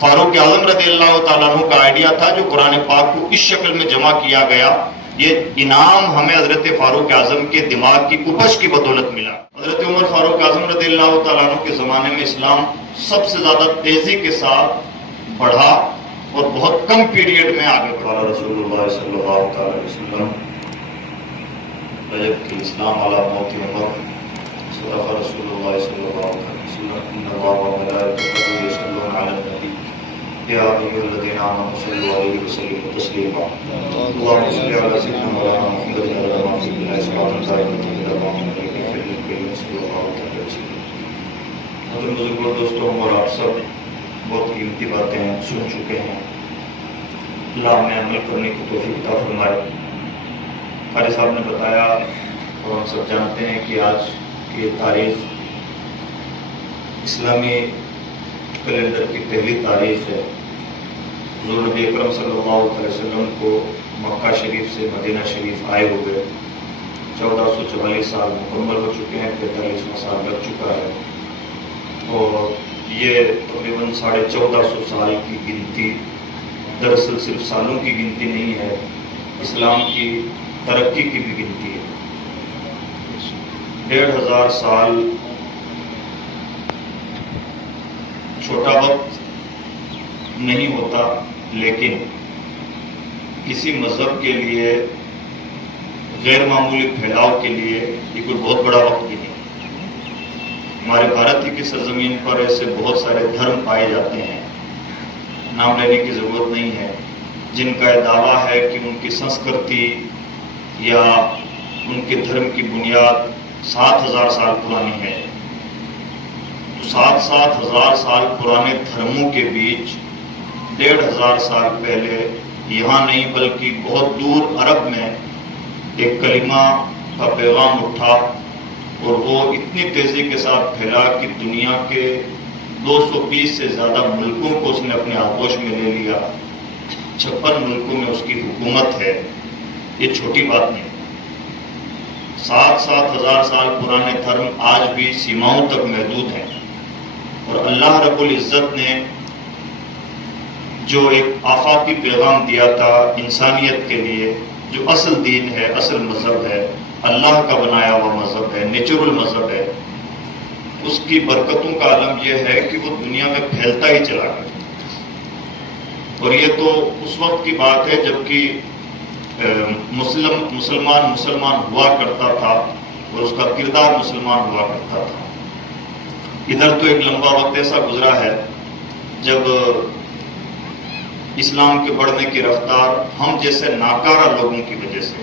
فاروق اعظم رضی اللہ تعالیٰ عنہ کا آئیڈیا تھا جو قرآن پاک کو اس شکل میں جمع کیا گیا. یہ انعام ہمیں حضرت فاروق اعظم کے دماغ کی اپج کی بدولت ملا. حضرت عمر فاروق اعظم رضی اللہ تعالیٰ عنہ کے زمانے میں اسلام سب سے زیادہ تیزی کے ساتھ بڑھا اور بہت کم پیریڈ میں آگے بڑھا. رسول اللہ صلی اللہ علیہ وسلم رجب کی اسلام علی موت عمر صدق رسول اللہ صلی اللہ علیہ وسلم ان اللہ و ملائکتہ یصلون علی النبی یا ایھا الذین آمنوا صلوا علیہ وسلموا تسلیما. اللهم صل علی سیدنا مولانا محمد وعلی آلہ سیدنا صراط بزرگوں دوستوں اور آپ سب بہت قیمتی باتیں سن چکے ہیں. اللہ ہمیں عمل کرنے کی توفیق عطا فرمائے. قاری صاحب نے بتایا اور ہم سب جانتے ہیں کہ آج کی تاریخ اسلامی کیلنڈر کی پہلی تاریخ ہے. حضور نبی اکرم صلی اللہ علیہ وسلم کو مکہ شریف سے مدینہ شریف آئے ہوئے 1444 سال مکمل ہو چکے ہیں. 45واں سال لگ چکا ہے اور یہ تقریباً 1450 سال کی گنتی دراصل صرف سالوں کی گنتی نہیں ہے، اسلام کی ترقی کی بھی گنتی ہے. 1500 سال چھوٹا وقت نہیں ہوتا، لیکن کسی مذہب کے لیے غیر معمولی پھیلاؤ کے لیے یہ کوئی بہت بڑا وقت بھی نہیں. ہمارے بھارت کی سرزمین پر ایسے بہت سارے دھرم پائے جاتے ہیں، نام لینے کی ضرورت نہیں ہے، جن کا یہ دعویٰ ہے کہ ان کی سنسکرتی یا ان کے دھرم کی بنیاد 7000 سال پرانی ہے. تو 7,000 سال پرانے دھرموں کے بیچ 1500 سال پہلے یہاں نہیں بلکہ بہت دور عرب میں ایک کلمہ کا پیغام اٹھا اور وہ اتنی تیزی کے ساتھ پھیلا کہ دنیا کے 220 سے زیادہ ملکوں کو اس نے اپنے آغوش میں لے لیا. 56 ملکوں میں اس کی حکومت ہے. یہ چھوٹی بات نہیں. 7,000 سال پرانے دھرم آج بھی سیماؤں تک محدود ہیں اور اللہ رب العزت نے جو ایک آفاقی پیغام دیا تھا انسانیت کے لیے، جو اصل دین ہے، اصل مذہب ہے، اللہ کا بنایا ہوا مذہب ہے، نیچرل مذہب ہے، اس کی برکتوں کا عالم یہ ہے کہ وہ دنیا میں پھیلتا ہی چلا گیا. اور یہ تو اس وقت کی بات ہے جبکہ مسلمان ہوا کرتا تھا اور اس کا کردار مسلمان ہوا کرتا تھا. ادھر تو ایک لمبا وقت ایسا گزرا ہے جب اسلام کے بڑھنے کی رفتار ہم جیسے ناکارہ لوگوں کی وجہ سے،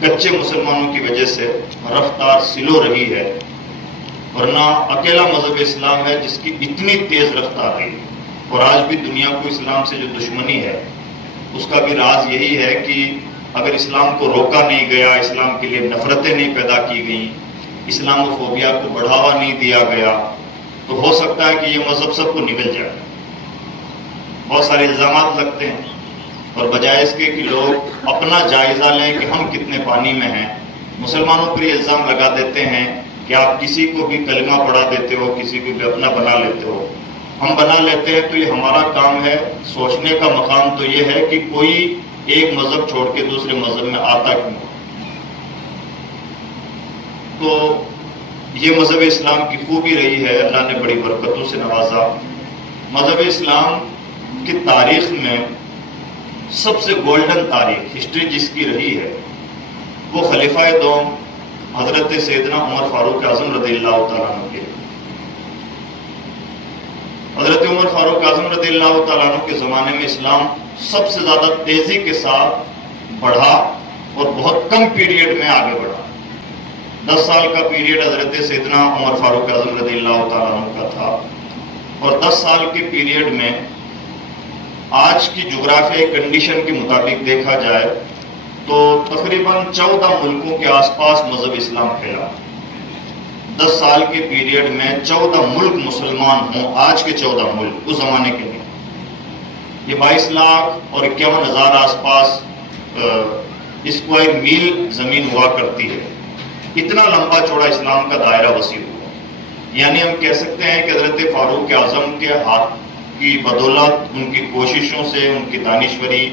کچے مسلمانوں کی وجہ سے رفتار سلو رہی ہے، ورنہ اکیلا مذہب اسلام ہے جس کی اتنی تیز رفتار رہی. اور آج بھی دنیا کو اسلام سے جو دشمنی ہے اس کا بھی راز یہی ہے کہ اگر اسلام کو روکا نہیں گیا، اسلام کے لیے نفرتیں نہیں پیدا کی گئیں، اسلاموفوبیا کو بڑھاوا نہیں دیا گیا، تو ہو سکتا ہے کہ یہ مذہب سب کو نگل جائے. بہت سارے الزامات لگتے ہیں اور بجائے اس کے کہ لوگ اپنا جائزہ لیں کہ ہم کتنے پانی میں ہیں، مسلمانوں پر یہ الزام لگا دیتے ہیں کہ آپ کسی کو بھی کلمہ پڑھا دیتے ہو، کسی کو بھی اپنا بنا لیتے ہو. ہم بنا لیتے ہیں تو یہ ہمارا کام ہے. سوچنے کا مقام تو یہ ہے کہ کوئی ایک مذہب چھوڑ کے دوسرے مذہب میں آتا کیوں. تو یہ مذہب اسلام کی خوبی رہی ہے، اللہ نے بڑی برکتوں سے نوازا. مذہب اسلام کی تاریخ میں سب سے گولڈن تاریخ ہسٹری جس کی رہی ہے وہ خلیفہ دوم حضرت سیدنا عمر فاروق اعظم رضی اللہ تعالیٰ عنہ کے. حضرت عمر فاروق اعظم رضی اللہ تعالیٰ عنہ کے زمانے میں اسلام سب سے زیادہ تیزی کے ساتھ بڑھا اور بہت کم پیریڈ میں آگے بڑھا. 10 سال کا پیریڈ حضرت سیدنا عمر فاروق اعظم رضی اللہ تعالیٰ عنہ کا تھا اور 10 سال کے پیریڈ میں آج کی جغرافیائی کنڈیشن کے مطابق دیکھا جائے تو تقریباً 14 ملکوں کے آس پاس مذہب اسلام پھیلا. 10 سال کے پیریڈ میں 14 ملک مسلمان ہوں. آج کے 14 ملک اس زمانے کے لیے یہ 22 لاکھ اور 51,000 آس پاس اسکوائر میل زمین ہوا کرتی ہے. اتنا لمبا چوڑا اسلام کا دائرہ وسیع ہوا. یعنی ہم کہہ سکتے ہیں کہ حضرت فاروق اعظم کے ہاتھ کی بدولت، ان کی کوششوں سے، ان کی دانشوری،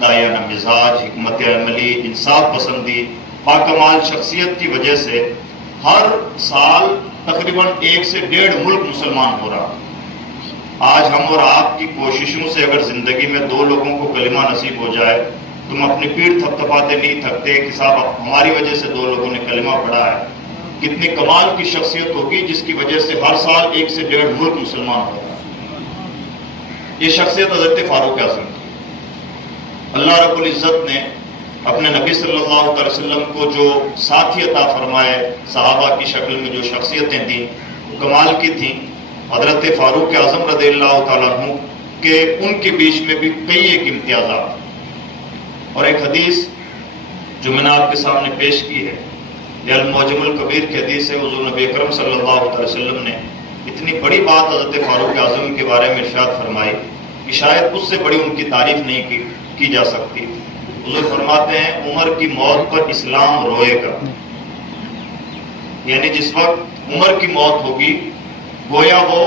دایانہ مزاج، حکمت عملی، انصاف پسندی، باکمال شخصیت کی وجہ سے ہر سال تقریباً 1 سے 1.5 ملک مسلمان ہو رہا۔ آج ہم اور آپ کی کوششوں سے اگر زندگی میں 2 لوگوں کو کلمہ نصیب ہو جائے، تم اپنی پیٹھ تھپتھپاتے نہیں تھکتے کہ صاحب ہماری وجہ سے 2 لوگوں نے کلمہ پڑھا ہے۔ کتنی کمال کی شخصیت ہوگی جس کی وجہ سے ہر سال 1 سے 1.5 ملک مسلمان ہو رہا ہے۔ یہ شخصیت حضرت فاروق اعظم کی۔ اللہ رب العزت نے اپنے نبی صلی اللہ علیہ وسلم کو جو ساتھی عطا فرمائے، صحابہ کی شکل میں جو شخصیتیں دیں وہ کمال کی تھیں۔ حضرت فاروق اعظم رضی اللہ تعالیٰ عنہ کہ ان کے بیچ میں بھی کئی ایک امتیازات، اور ایک حدیث جو میں نے آپ کے سامنے پیش کی ہے، یہ المعجم الکبیر کی حدیث ہے۔ حضور نبی اکرم صلی اللہ علیہ وسلم نے اتنی بڑی بات حضرت فاروق اعظم کے بارے میں ارشاد فرمائی کہ شاید اس سے بڑی ان کی تعریف نہیں کی جا سکتی۔ حضور فرماتے ہیں عمر کی موت پر اسلام روئے گا، یعنی جس وقت عمر کی موت ہوگی گویا وہ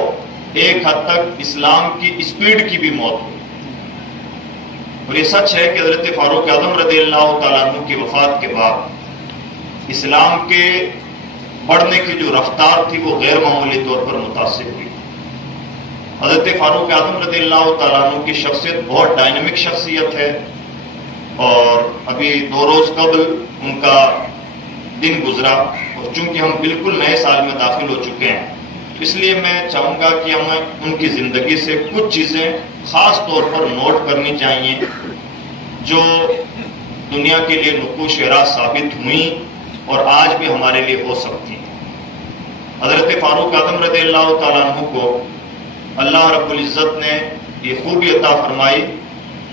ایک حد تک اسلام کی اسپیڈ کی بھی موت ہوگی۔ اور یہ سچ ہے کہ حضرت فاروق اعظم رضی اللہ تعالیٰ عنہ کی وفات کے بعد اسلام کے بڑھنے کی جو رفتار تھی وہ غیر معمولی طور پر متاثر ہوئی۔ حضرت فاروق اعظم رضی اللہ تعالیٰ عنہ کی شخصیت بہت ڈائنامک شخصیت ہے، اور ابھی 2 روز قبل ان کا دن گزرا، اور چونکہ ہم بالکل نئے سال میں داخل ہو چکے ہیں اس لیے میں چاہوں گا کہ ہمیں ان کی زندگی سے کچھ چیزیں خاص طور پر نوٹ کرنی چاہیے جو دنیا کے لیے نقوش راہ ثابت ہوئیں اور آج بھی ہمارے لیے ہو سکتی ہیں۔ حضرت فاروق اعظم رضی اللہ تعالیٰ عنہ کو اللہ رب العزت نے یہ خوبی عطا فرمائی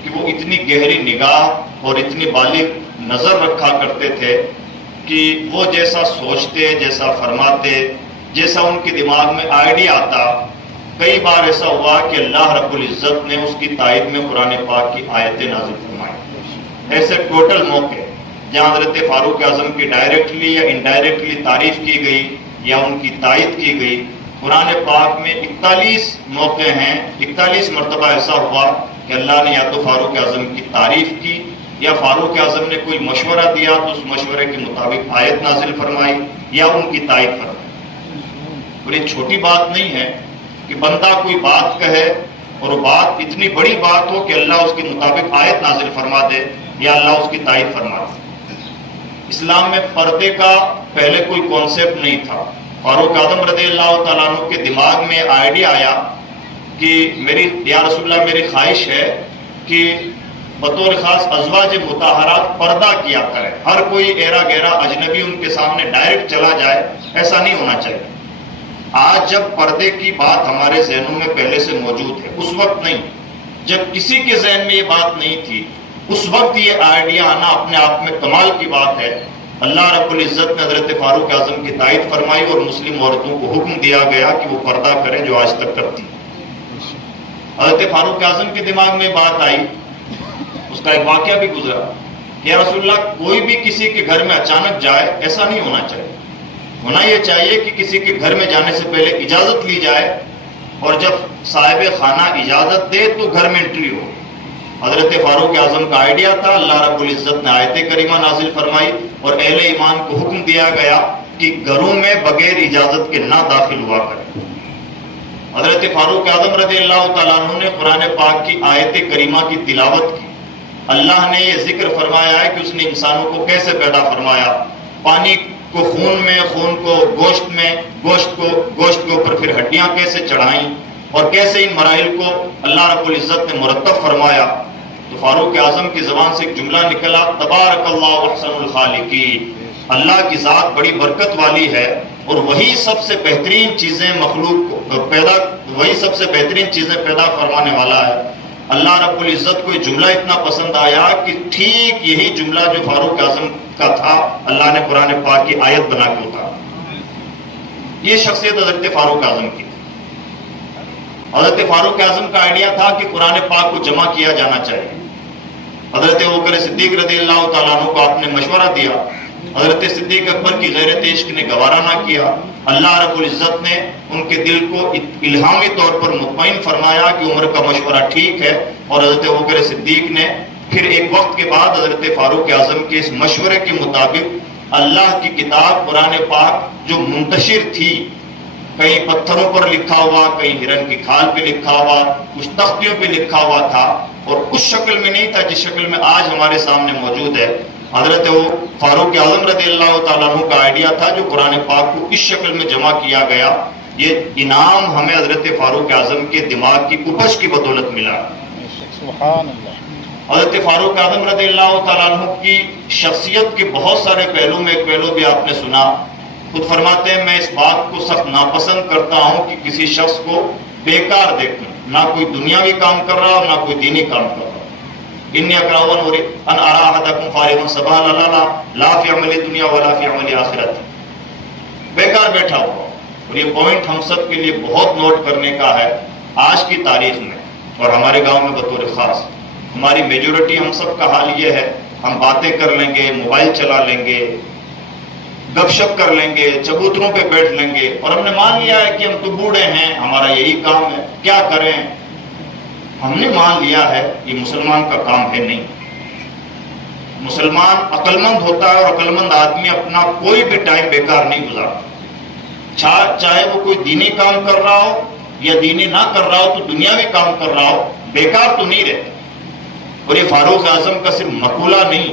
کہ وہ اتنی گہری نگاہ اور اتنی بالغ نظر رکھا کرتے تھے کہ وہ جیسا سوچتے، جیسا فرماتے، جیسا ان کے دماغ میں آئیڈیا آتا، کئی بار ایسا ہوا کہ اللہ رب العزت نے اس کی تائید میں قرآن پاک کی آیتیں نازل فرمائی۔ ایسے ٹوٹل موقع جہاں حضرت فاروق اعظم کی ڈائریکٹلی یا انڈائریکٹلی تعریف کی گئی یا ان کی تائید کی گئی، قرآن پاک میں 41 موقع ہیں، 41 مرتبہ ایسا ہوا کہ اللہ نے یا تو فاروق اعظم کی تعریف کی یا فاروق اعظم نے کوئی مشورہ دیا تو اس مشورے کے مطابق آیت نازل فرمائی یا ان کی تائید فرمائی۔ اور یہ چھوٹی بات نہیں ہے کہ بندہ کوئی بات کہے اور وہ بات اتنی بڑی بات ہو کہ اللہ اس کے مطابق آیت نازل فرما دے یا اللہ اس کی تائید فرما دے۔ اسلام میں پردے کا پہلے کوئی کانسیپٹ نہیں تھا۔ فاروق اعظم رضی اللہ تعالیٰ عنہ کے دماغ میں آئیڈیا آیا کہ یا رسول اللہ میری خواہش ہے کہ بطور خاص ازواج مطہرات پردہ کیا کرے، ہر کوئی ایرا گیرا اجنبی ان کے سامنے ڈائریکٹ چلا جائے، ایسا نہیں ہونا چاہیے۔ آج جب پردے کی بات ہمارے ذہنوں میں پہلے سے موجود ہے، اس وقت نہیں، جب کسی کے ذہن میں یہ بات نہیں تھی اس وقت یہ آئیڈیا آنا اپنے آپ میں کمال کی بات ہے۔ اللہ رب العزت نے حضرت فاروق اعظم کی تائید فرمائی اور مسلم عورتوں کو حکم دیا گیا کہ وہ پردہ کریں جو آج تک کرتی۔ حضرت فاروق اعظم کے دماغ میں بات آئی، اس کا ایک واقعہ بھی گزرا کہ یا رسول اللہ کوئی بھی کسی کے گھر میں اچانک جائے، ایسا نہیں ہونا چاہیے۔ ہونا یہ چاہیے کہ کسی کے گھر میں جانے سے پہلے اجازت لی جائے، اور جب صاحب خانہ اجازت دے تو گھر میں انٹری ہو۔ حضرت فاروق اعظم کا آئیڈیا تھا، اللہ رب العزت نے آیت کریمہ نازل فرمائی اور اہل ایمان کو حکم دیا گیا کہ گھروں میں بغیر اجازت کے نہ داخل ہوا کریں۔ حضرت فاروق اعظم رضی اللہ تعالیٰ عنہ نے قرآن پاک کی آیت کریمہ کی تلاوت کی۔ اللہ نے یہ ذکر فرمایا ہے کہ اس نے انسانوں کو کیسے پیدا فرمایا، پانی کو خون میں، خون کو گوشت میں، گوشت کے اوپر پھر ہڈیاں کیسے چڑھائیں، اور کیسے ان مراحل کو اللہ رب العزت نے مرتب فرمایا۔ تو فاروق اعظم کی زبان سے ایک جملہ نکلا، تبارک اللہ احسن الخالقین، اللہ کی ذات بڑی برکت والی ہے اور وہی سب سے بہترین چیزیں مخلوق کو وہی سب سے بہترین چیزیں پیدا فرمانے والا ہے۔ اللہ رب العزت کو یہ جملہ اتنا پسند آیا کہ ٹھیک یہی جملہ جو فاروق اعظم کا تھا اللہ نے قرآن پاک کی آیت بنا کے اتارا۔ یہ شخصیت حضرت فاروق اعظم کی تھی۔ حضرت فاروق اعظم کا آئیڈیا تھا کہ قرآن پاک کو جمع کیا جانا چاہیے۔ حضرت ابوبکر صدیق رضی اللہ تعالیٰ عنہ کو آپ نے مشورہ دیا، حضرت صدیق اکبر کی غیرت عشق نے گوارا نہ کیا، اللہ رب العزت نے ان کے دل کو الہامی طور پر مطمئن فرمایا کہ عمر کا مشورہ ٹھیک ہے، اور حضرت ابوبکر صدیق نے پھر ایک وقت کے بعد حضرت فاروق اعظم کے اس مشورے کے مطابق اللہ کی کتاب قرآن پاک جو منتشر تھی، کہیں پتھروں پر لکھا ہوا، کہیں ہرن کی کھال پہ لکھا ہوا، کچھ تختیوں پہ لکھا ہوا تھا، اور اس شکل میں نہیں تھا جس شکل میں آج ہمارے سامنے موجود ہے۔ حضرت فاروق اعظم رضی اللہ تعالیٰ عنہ کا آئیڈیا تھا جو قرآن پاک کو اس شکل میں جمع کیا گیا۔ یہ انعام ہمیں حضرت فاروق اعظم کے دماغ کی اپج کی بدولت ملا۔ سبحان اللہ۔ حضرت فاروق اعظم رضی اللہ تعالیٰ عنہ کی شخصیت کے بہت سارے پہلو میں ایک پہلو بھی آپ نے سنا، خود فرماتے ہیں میں اس بات کو سخت ناپسند کرتا ہوں کہ کسی شخص کو بیکار دیکھوں، نہ کوئی دنیاوی کام کر رہا اور نہ کوئی دینی کام کر رہا۔ انی اکراہ ان ارا احدکم فارغا سبحان اللہ لا فی عمل دنیا ولا فی عمل آخرت، بیکار بیٹھا ہوا۔ اور یہ پوائنٹ ہم سب کے لیے بہت نوٹ کرنے کا ہے آج کی تاریخ میں، اور ہمارے گاؤں میں بطور خاص ہماری میجورٹی ہم سب کا حال یہ ہے، ہم باتیں کر لیں گے، موبائل چلا لیں گے، گپ شپ کر لیں گے، چبوتروں پہ بیٹھ لیں گے، اور ہم نے مان لیا ہے کہ ہم تو بوڑھے ہیں، ہمارا یہی کام ہے، کیا کریں۔ ہم نے مان لیا ہے یہ مسلمان کا کام ہے نہیں۔ مسلمان عقل مند ہوتا ہے، اور عقل مند آدمی اپنا کوئی بھی ٹائم بیکار نہیں گزارتا، چاہے وہ کوئی دینی کام کر رہا ہو یا دینی نہ کر رہا ہو، تو دنیاوی کام کر رہا ہو، بیکار تو نہیں رہتا۔ اور یہ فاروق اعظم کا صرف مقولہ نہیں،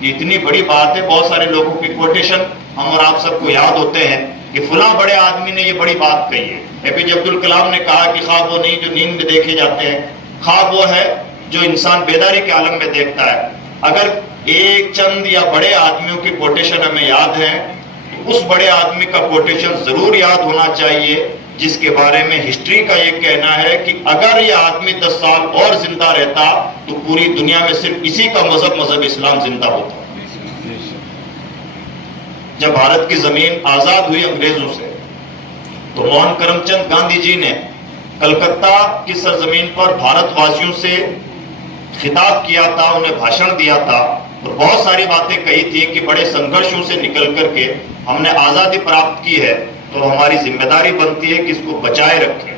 یہ اتنی بڑی بات ہے۔ بہت سارے لوگوں کی کوٹیشن ہم اور آپ سب کو یاد ہوتے ہیں کہ فلاں بڑے آدمی نے یہ بڑی بات کہی ہے۔ اے پی جے عبد الکلام نے کہا کہ خواب وہ نہیں جو نیند میں دیکھے جاتے ہیں، خواب وہ ہے جو انسان بیداری کے عالم میں دیکھتا ہے۔ اگر ایک چند یا بڑے آدمیوں کی کوٹیشن ہمیں یاد ہے، تو اس بڑے آدمی کا کوٹیشن ضرور یاد ہونا چاہیے جس کے بارے میں ہسٹری کا یہ کہنا ہے کہ اگر یہ آدمی 10 سال اور زندہ رہتا تو پوری دنیا میں صرف اسی کا مذہب اسلام زندہ ہوتا۔ جب بھارت کی زمین آزاد ہوئی انگریزوں سے، تو موہن کرم چند گاندھی جی نے کلکتہ کی سرزمین پر بھارت واسیوں سے خطاب کیا تھا، انہیں بھاشن دیا تھا، اور بہت ساری باتیں کہی تھی کہ بڑے سنگھرشوں سے نکل کر کے ہم نے آزادی پراپت کی ہے، تو ہماری ذمہ داری بنتی ہے کہ اس کو بچائے رکھیں،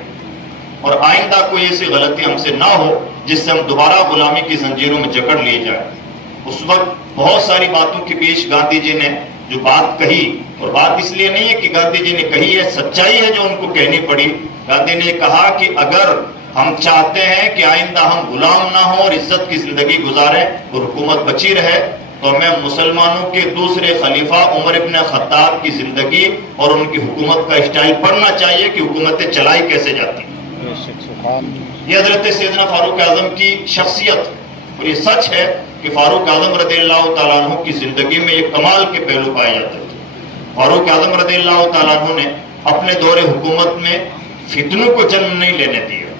اور آئندہ کوئی ایسی غلطی ہم سے نہ ہو جس سے ہم دوبارہ غلامی کی زنجیروں میں جکڑ لیے جائیں۔ اس وقت بہت ساری باتوں کے بیچ گاندھی جی نے جو بات کہی، اور بات اس لیے نہیں ہے کہ گاندھی جی نے کہی ہے، سچائی ہے جو ان کو کہنی پڑی۔ گاندھی نے کہا کہ اگر ہم چاہتے ہیں کہ آئندہ ہم غلام نہ ہوں اور عزت کی زندگی گزاریں اور حکومت بچی رہے، تو ہمیں مسلمانوں کے دوسرے خلیفہ عمر ابن خطاب کی زندگی اور ان کی حکومت کا اسٹائل پڑھنا چاہیے کہ حکومتیں چلائی کیسے جاتی ہیں۔ یہ حضرت سیدنا فاروق اعظم کی شخصیت، اور یہ سچ ہے کہ فاروق اعظم رضی اللہ تعالیٰ عنہ کی زندگی میں یہ کمال کے پہلو پائے جاتے تھے۔ فاروق اعظم رضی اللہ تعالیٰ عنہ نے اپنے دور حکومت میں فتنوں کو جنم نہیں لینے دیا۔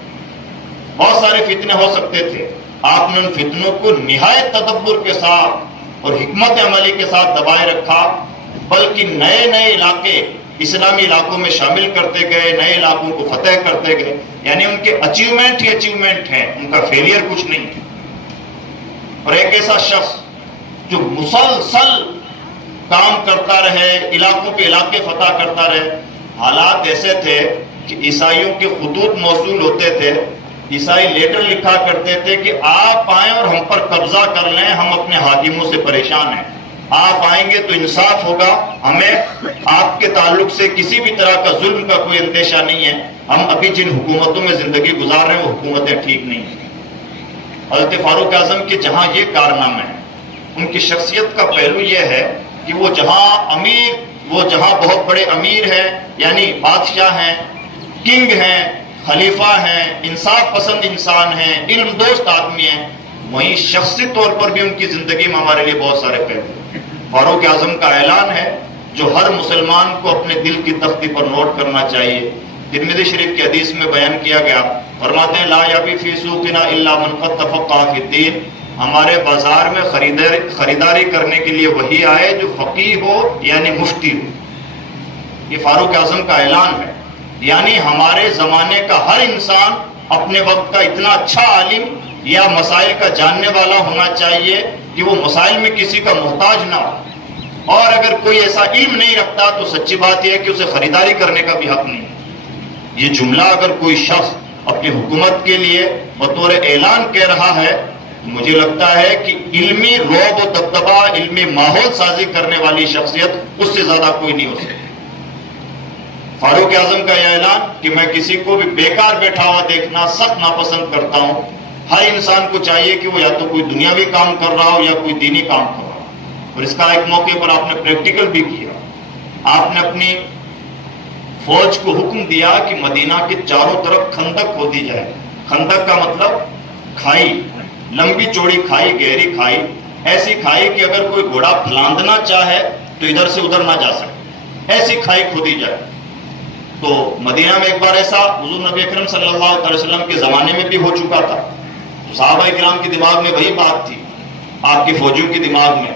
بہت سارے فتنے ہو سکتے تھے، آپ نے ان فتنوں کو نہایت تدبر کے ساتھ اور حکمت عملی کے ساتھ دبائے رکھا، بلکہ نئے نئے علاقے اسلامی علاقوں میں شامل کرتے گئے، نئے علاقوں کو فتح کرتے گئے، یعنی ان کے اچیومنٹ ہی اچیومنٹ ہیں، ان کا فیلئر کچھ نہیں ہے۔ اور ایک ایسا شخص جو مسلسل کام کرتا رہے، علاقوں پہ علاقے فتح کرتا رہے۔ حالات ایسے تھے کہ عیسائیوں کے خطوط موصول ہوتے تھے، عیسائی لیٹر لکھا کرتے تھے کہ آپ آئیں اور ہم پر قبضہ کر لیں، ہم اپنے حاکموں سے پریشان ہیں، آپ آئیں گے تو انصاف ہوگا، ہمیں آپ کے تعلق سے کسی بھی طرح کا ظلم کا کوئی اندیشہ نہیں ہے، ہم ابھی جن حکومتوں میں زندگی گزار رہے ہیں وہ حکومتیں ٹھیک نہیں ہیں۔ حضرت فاروق اعظم کے جہاں یہ کارنامے ہیں، ان کی شخصیت کا پہلو یہ ہے کہ وہ جہاں بہت بڑے امیر ہیں، یعنی بادشاہ ہیں، کنگ ہیں، خلیفہ ہیں، انصاف پسند انسان ہیں، علم دوست آدمی ہیں، وہیں شخصی طور پر بھی ان کی زندگی میں ہمارے لیے بہت سارے پہلو ہیں۔ فاروق اعظم کا اعلان ہے جو ہر مسلمان کو اپنے دل کی تختی پر نوٹ کرنا چاہیے۔ ترمذی شریف کی حدیث میں بیان کیا گیا، فرماتے ہیں لا یبی فی سوقنا الا من قد تفقہ فی الدین، ہمارے بازار میں خریداری کرنے کے لیے وہی آئے جو فقیہ ہو یعنی مفتی ہو۔ یہ فاروق اعظم کا اعلان ہے، یعنی ہمارے زمانے کا ہر انسان اپنے وقت کا اتنا اچھا عالم یا مسائل کا جاننے والا ہونا چاہیے کہ وہ مسائل میں کسی کا محتاج نہ ہو۔ اور اگر کوئی ایسا علم نہیں رکھتا تو سچی بات یہ ہے کہ اسے خریداری کرنے کا بھی حق نہیں. یہ جملہ اگر کوئی شخص اپنی حکومت کے لیے بطور اعلان کہہ رہا ہے، مجھے لگتا ہے کہ علمی رعب و دبدبہ، علمی ماحول سازی کرنے والی شخصیت اس سے زیادہ کوئی نہیں ہو سکتی. فاروق اعظم کا یہ اعلان کہ میں کسی کو بھی بیکار بیٹھا ہوا دیکھنا سخت ناپسند کرتا ہوں. ہر انسان کو چاہیے کہ وہ یا تو کوئی دنیاوی کام کر رہا ہو یا کوئی دینی کام کر رہا ہو. اور اس کا ایک موقع پر آپ نے پریکٹیکل بھی کیا. آپ نے اپنی فوج کو حکم دیا کہ مدینہ کے چاروں طرف خندق کھودی جائے. خندق کا مطلب کھائی، لمبی چوڑی کھائی، گہری کھائی، ایسی کھائی کہ اگر کوئی گھوڑا پھلاندنا چاہے تو ادھر سے ادھر نہ جا سکے، ایسی کھائی کھودی جائے. تو مدینہ میں ایک بار ایسا حضور نبی اکرم صلی اللہ علیہ وسلم کے زمانے میں بھی ہو چکا تھا. تو صحابہ کرام کے دماغ میں وہی بات تھی، آپ کی فوجیوں کے دماغ میں.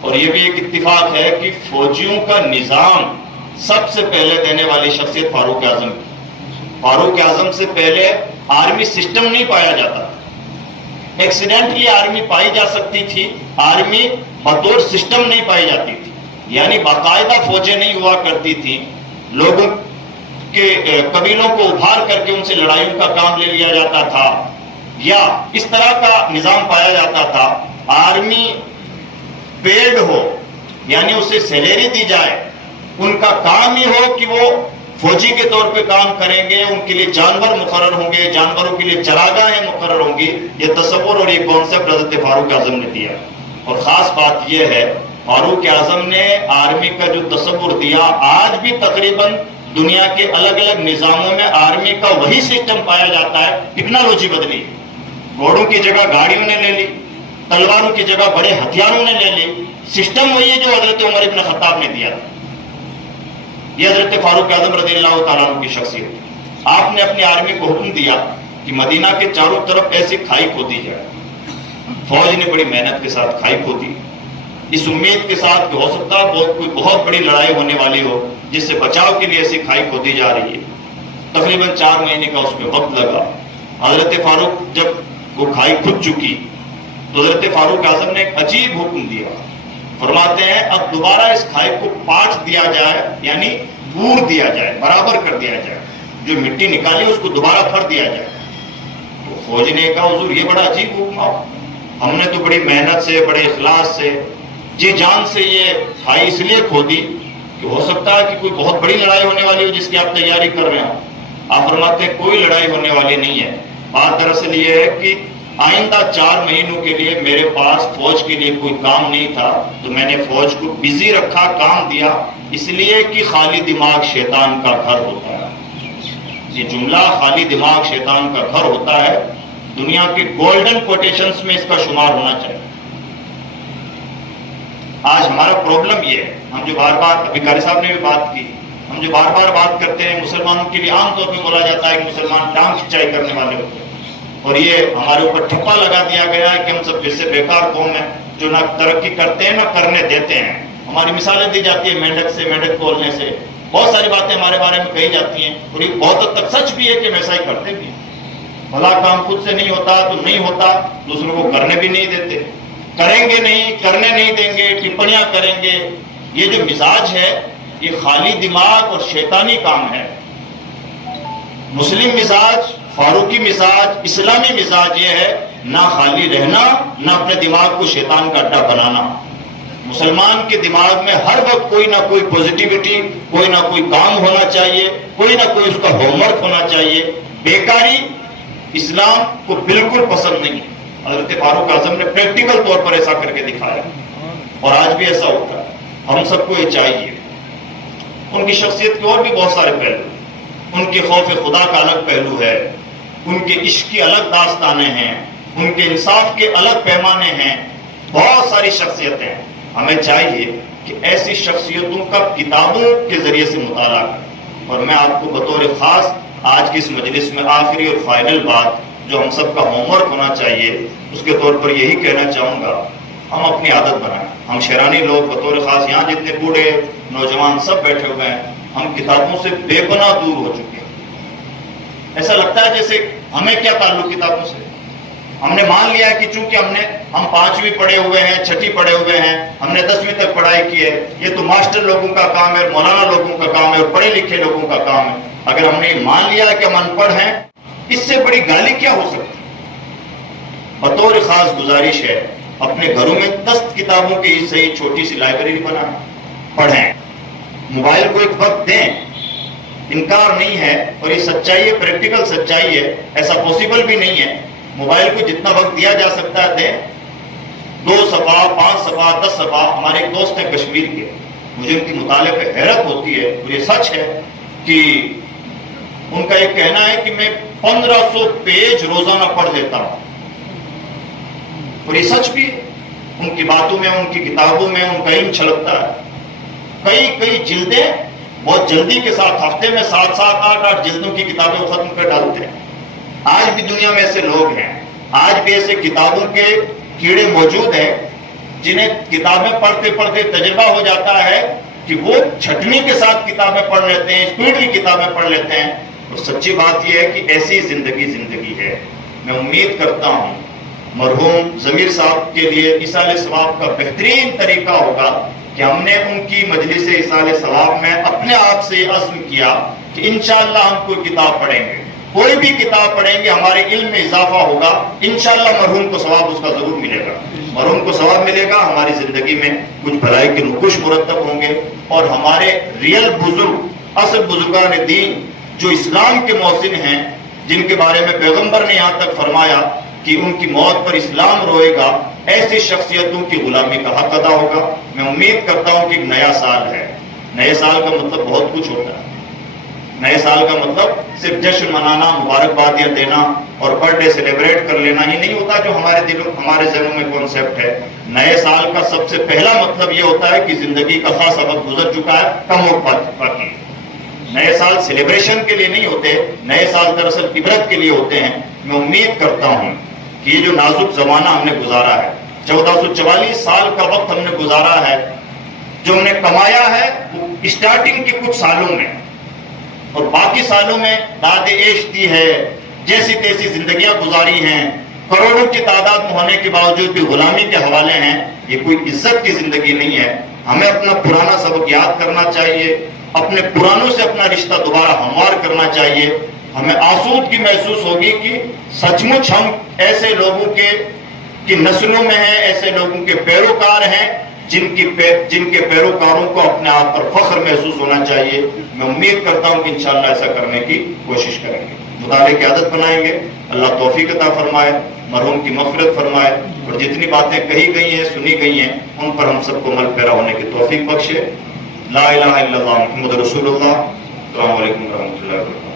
اور یہ بھی ایک اتفاق ہے کہ فوجیوں کا نظام سب سے پہلے دینے والی شخصیت فاروق اعظم کی. فاروق اعظم سے پہلے آرمی سسٹم نہیں پایا جاتا. ایکسیڈنٹلی آرمی پائی جا سکتی تھی، آرمی بطور سسٹم نہیں پائی جاتی تھی. یعنی باقاعدہ فوجیں نہیں ہوا کرتی تھیں. لوگوں کے قبیلوں کو ابھار کر کے ان سے لڑائیوں کا کام لے لیا جاتا تھا، یا اس طرح کا نظام پایا جاتا تھا. آرمی پیڈ ہو، یعنی اسے سیلری دی جائے، ان کا کام ہی ہو کہ وہ فوجی کے طور پہ کام کریں گے، ان کے لیے جانور مقرر ہوں گے، جانوروں کے لیے چراگاہیں مقرر ہوں گی. یہ تصور اور یہ کانسیپٹ حضرت فاروق اعظم نے دیا. اور خاص بات یہ ہے، فاروق اعظم نے آرمی کا جو تصور دیا، آج بھی تقریباً دنیا کے الگ الگ نظاموں میں آرمی کا وہی سسٹم پایا جاتا ہے. ٹیکنالوجی بدلی، گھوڑوں کی جگہ گاڑیوں نے لے لی، تلواروں کی جگہ بڑے ہتھیاروں نے لے لی. سسٹم وہی ہے جو حضرت عمر ابن خطاب نے دیا تھا. یہ حضرت فاروق اعظم رضی اللہ تعالیٰ عنہ کی شخصیت. آپ نے اپنی آرمی کو حکم دیا کہ مدینہ کے چاروں طرف ایسی کھائی کھودی جائے. فوج نے بڑی محنت کے ساتھ کھائی کھودی، اس امید کے ساتھ کہ ہو سکتا ہے کوئی بہت بڑی لڑائی ہونے والی ہو، جس سے بچاؤ کے لیے ایسی کھائی کھودی جا رہی ہے. تقریباً 4 مہینے کا اس میں وقت لگا. حضرت فاروق جب وہ کھائی کھد چکی تو حضرت فاروق اعظم نے ایک عجیب حکم دیا. فرماتے ہیں اب دوبارہ اس کھائی کو پاٹ دیا جائے، یعنی بور دیا جائے، برابر کر دیا جائے. جو مٹی نکالی اس کو دوبارہ بھر دیا جائے. تو فوج نے کہا حضور یہ بڑا عجیب حکم، ہم نے تو بڑی محنت سے، بڑے اخلاص سے، جی جان سے یہ کھائی اس لیے کھودی کہ ہو سکتا ہے کہ کوئی بہت بڑی لڑائی ہونے والی ہو جس کی آپ تیاری کر رہے ہوں. آپ فرماتے ہیں کوئی لڑائی ہونے والی نہیں ہے. بات دراصل یہ ہے کہ آئندہ 4 مہینوں کے لیے میرے پاس فوج کے لیے کوئی کام نہیں تھا، تو میں نے فوج کو بزی رکھا، کام دیا، اس لیے کہ خالی دماغ شیطان کا گھر ہوتا ہے. یہ جملہ خالی دماغ شیطان کا گھر ہوتا ہے دنیا کے گولڈن کوٹیشنز میں اس کا شمار ہونا چاہیے. آج ہمارا پرابلم یہ ہے، ہم جو بار بار، ابھی قاری صاحب نے بھی بات کی، ہم جو بار بار بات کرتے ہیں مسلمانوں کے لیے عام طور پہ بولا جاتا ہے کہ مسلمان ٹانگ کھنچائی کرنے والے ہوتے ہیں، اور یہ ہمارے اوپر ٹھپا لگا دیا گیا ہے کہ ہم سب جیسے بیکار قوم ہیں جو نہ ترقی کرتے ہیں نہ کرنے دیتے ہیں. ہماری مثالیں دی جاتی ہیں مینڈک سے، مینڈک بولنے سے، بہت ساری باتیں ہمارے بارے میں کہی جاتی ہیں، اور یہ بہت حد تک سچ بھی ہے کہ ہم ایسا ہی کرتے بھی ہیں. بھلا کام خود سے نہیں ہوتا تو نہیں ہوتا، دوسروں کو کرنے بھی نہیں دیتے، کریں گے نہیں، کرنے نہیں دیں گے، ٹپڑیاں کریں گے. یہ جو مزاج ہے یہ خالی دماغ اور شیطانی کام ہے. مسلم مزاج، فاروقی مزاج، اسلامی مزاج یہ ہے نہ خالی رہنا، نہ اپنے دماغ کو شیطان کا اڈا بنانا. مسلمان کے دماغ میں ہر وقت کوئی نہ کوئی پوزیٹیوٹی، کوئی نہ کوئی کام ہونا چاہیے، کوئی نہ کوئی اس کا ہوم ورک ہونا چاہیے. بیکاری اسلام کو بالکل پسند نہیں. حضرت فاروق اعظم نے پریکٹیکل طور پر ایسا کر کے دکھایا، اور آج بھی ایسا ہوتا ہے. ہم سب کو یہ چاہیے. ان کی شخصیت کے اور بھی بہت سارے پہلو، ان کے خوف خدا کا الگ پہلو ہے، ان کے عشق کی الگ داستانیں ہیں، ان کے انصاف کے الگ پیمانے ہیں، بہت ساری شخصیتیں ہیں. ہمیں چاہیے کہ ایسی شخصیتوں کا کتابوں کے ذریعے سے مطالعہ کریں. اور میں آپ کو بطور خاص آج کی اس مجلس میں آخری اور فائنل بات جو ہم سب کا ہوم ورک ہونا چاہیے اس کے طور پر یہی کہنا چاہوں گا، ہم اپنی عادت بنائیں. ہم شیرانی لوگ بطور خاص یہاں جتنے بوڑھے نوجوان سب بیٹھے ہوئے ہیں، ہم کتابوں سے بے پناہ دور ہو چکے ہیں. ایسا لگتا ہے جیسے ہمیں کیا تعلق کتابوں سے. ہم نے مان لیا کہ چونکہ ہم 5ویں پڑھے ہوئے ہیں، 6ٹھی پڑھے ہوئے ہیں، ہم نے 10ویں تک پڑھائی کی ہے، یہ تو ماسٹر لوگوں کا کام ہے، مولانا لوگوں کا کام ہے اور پڑھے لکھے لوگوں کا کام ہے۔ اگر ہم نے مان لیا کہ ہم ان پڑھ ہیں، اس سے بڑی گالی کیا ہو سکتی؟ بطور خاص گزارش ہے، اپنے گھروں میں دست کتابوں کی صحیح چھوٹی سی لائبریری بنائیں، پڑھیں، موبائل کو ایک وقت دیں، انکار نہیں ہے، اور یہ سچائی ہے، پریکٹیکل سچائی ہے، ایسا پاسبل بھی نہیں ہے۔ موبائل کو جتنا وقت دیا جا سکتا ہے دیں، 2 صفحہ 5 صفحہ 10 صفحہ۔ ہمارے ایک دوست ہیں کشمیر کے، مجھے ان کی مطالعے پہ حیرت ہوتی ہے، اور یہ سچ ہے کہ ان کا ایک کہنا ہے کہ میں 1500 پیج روزانہ پڑھ لیتا ہوں، اور یہ سچ بھی ہے۔ ان کی باتوں میں، ان کی کتابوں میں ان کا علم چھلکتا ہے۔ کئی جلدیں بہت جلدی کے ساتھ، ہفتے میں 7 8 جلدوں کی کتابیں وہ ختم کر ڈالتے ہیں۔ آج بھی دنیا میں ایسے لوگ ہیں، آج بھی ایسے کتابوں کے کیڑے موجود ہیں جنہیں کتابیں پڑھتے پڑھتے تجربہ ہو جاتا ہے کہ وہ چھٹنی کے ساتھ کتابیں پڑھ لیتے ہیں، اسپیڈلی کتابیں پڑھ لیتے ہیں۔ اور سچی بات یہ ہے کہ ایسی زندگی ہے۔ میں امید کرتا ہوں مرحوم ضمیر صاحب کے لیے ایصال ثواب کا بہترین طریقہ ہوگا کہ ہم نے ان کی مجلس ایصال ثواب میں اپنے آپ سے عزم کیا کہ انشاءاللہ ہم کوئی کتاب پڑھیں گے، کوئی بھی کتاب پڑھیں گے، ہمارے علم میں اضافہ ہوگا، انشاءاللہ مرحوم کو ثواب اس کا ضرور ملے گا، مرحوم کو ثواب ملے گا، ہماری زندگی میں کچھ بھلائی کے نقوش مرتب ہوں گے، اور ہمارے ریئل بزرگ، اصل بزرگان دین جو اسلام کے محسن ہیں، جن کے بارے میں پیغمبر نے یہاں تک فرمایا کہ ان کی موت پر اسلام روئے گا، ایسی شخصیتوں کی غلامی کا حق ادا ہوگا۔ میں امید کرتا ہوں کہ ایک نیا سال ہے، نئے سال کا مطلب بہت کچھ ہوتا ہے۔ نئے سال کا مطلب صرف جشن منانا، مبارکبادیاں دینا اور برتھ ڈے سیلیبریٹ کر لینا ہی نہیں ہوتا جو ہمارے ذہنوں میں کانسیپٹ ہے۔ نئے سال کا سب سے پہلا مطلب یہ ہوتا ہے کہ زندگی کا خاص وقت گزر چکا ہے، کم وقت باقی۔ نئے سال سیلیبریشن کے لیے نہیں ہوتے، نئے سال دراصل عبرت کے لیے ہوتے ہیں۔ میں امید کرتا ہوں کہ یہ جو نازک زمانہ ہم نے گزارا ہے، 1444 سال کا وقت ہم نے گزارا ہے، جو ہم نے کمایا ہے وہ اسٹارٹنگ کے کچھ سالوں میں، اور باقی سالوں میں داد عیش دی ہے، جیسی تیسی زندگیاں گزاری ہیں، کروڑوں کی تعداد میں ہونے کے باوجود بھی غلامی کے حوالے ہیں۔ یہ کوئی عزت کی زندگی نہیں ہے۔ ہمیں اپنا پرانا سبق یاد کرنا چاہیے، اپنے پرانوں سے اپنا رشتہ دوبارہ ہموار کرنا چاہیے۔ ہمیں آسودگی محسوس ہوگی کہ سچ مچ ہم ایسے لوگوں کی نسلوں میں ہیں، ایسے لوگوں کے پیروکار ہیں جن کے پیروکاروں کو اپنے آپ پر فخر محسوس ہونا چاہیے۔ میں امید کرتا ہوں کہ انشاءاللہ ایسا کرنے کی کوشش کریں گے، مطالعے کی عادت بنائیں گے۔ اللہ توفیق عطا فرمائے، مرحوم کی مغفرت فرمائے، اور جتنی باتیں کہی گئی ہیں، سنی گئی ہیں، ان پر ہم سب کو عمل پیرا ہونے کی توفیق بخشے۔ لا الہ الا اللہ محمد رسول اللہ۔ السلام علیکم ورحمۃ اللہ وبرکاتہ۔